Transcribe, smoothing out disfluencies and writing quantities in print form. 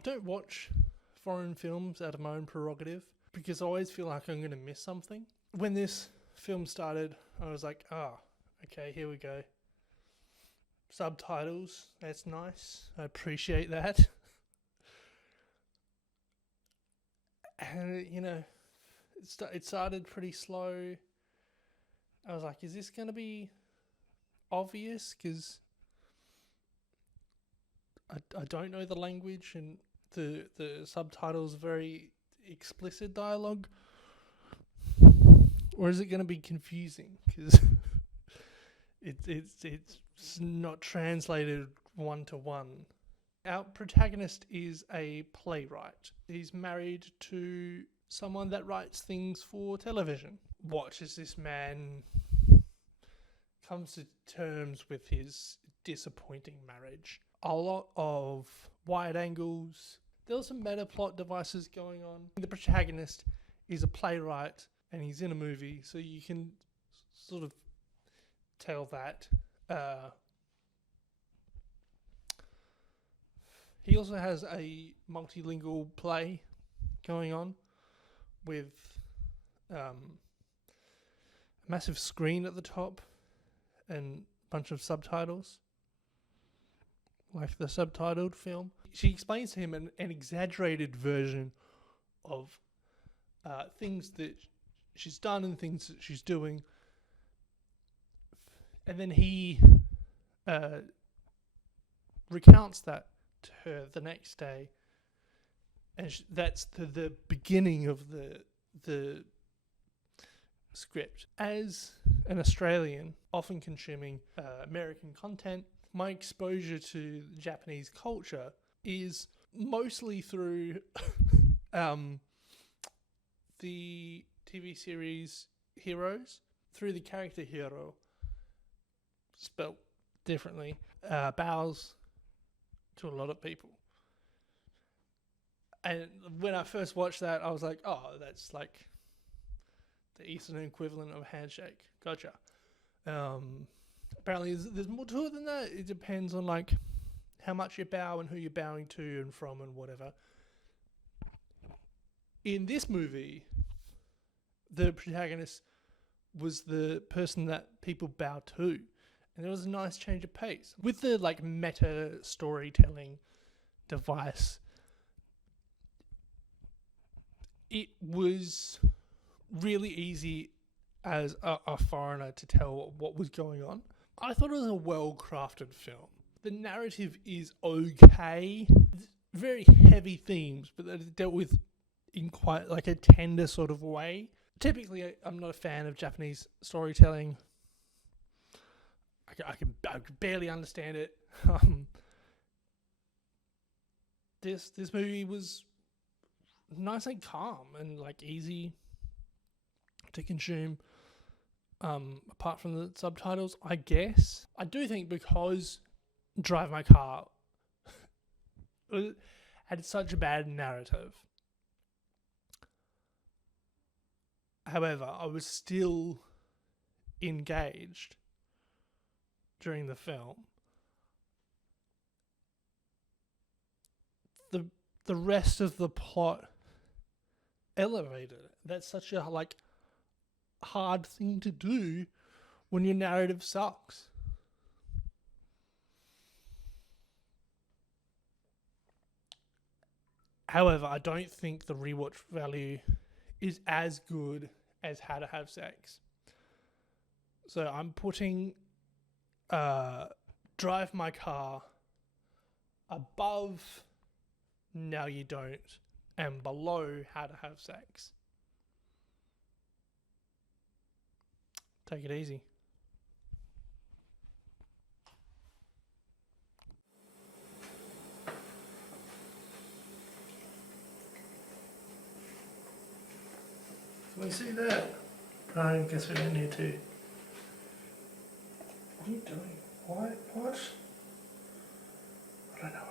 don't watch foreign films out of my own prerogative because I always feel like I'm going to miss something. When this film started, I was like, okay, here we go. Subtitles, that's nice. I appreciate that. And, it started pretty slow. I was like, is this going to be obvious? Because I don't know the language, and the subtitles are very explicit dialogue. Or is it going to be confusing? Because it's not translated one-to-one. Our protagonist is a playwright. He's married to someone that writes things for television. Watch as this man comes to terms with his disappointing marriage. A lot of wide angles. There's some meta plot devices going on. The protagonist is a playwright and he's in a movie, so you can sort of tell that. He also has a multilingual play going on with a massive screen at the top and a bunch of subtitles, like the subtitled film. She explains to him an exaggerated version of things that she's done and things that she's doing. And then he recounts that to her the next day. And that's the beginning of the script. As an Australian, often consuming American content, my exposure to Japanese culture is mostly through the TV series Heroes, through the character Hero, spelt differently, bows to a lot of people. And when I first watched that, I was like, oh, that's like the Eastern equivalent of a handshake. Gotcha. Apparently there's more to it than that. It depends on like how much you bow and who you're bowing to and from and whatever. In this movie, the protagonist was the person that people bow to. And there was a nice change of pace. With the like meta storytelling device, it was really easy as a foreigner to tell what was going on. I thought it was a well-crafted film. The narrative is okay. Very heavy themes, but they're dealt with in quite like a tender sort of way. Typically, I'm not a fan of Japanese storytelling. I can barely understand it. This movie was nice and calm and like easy to consume. Apart from the subtitles, I guess. I do think because Drive My Car had such a bad narrative. However, I was still engaged during the film. The rest of the plot elevated it. That's such a like hard thing to do when your narrative sucks. However, I don't think the rewatch value is as good as How to Have Sex. So I'm putting Drive My Car above Now You Don't and below How to Have Sex. Take it easy. Can we see that? I guess we don't need to. What are you doing? What? I don't know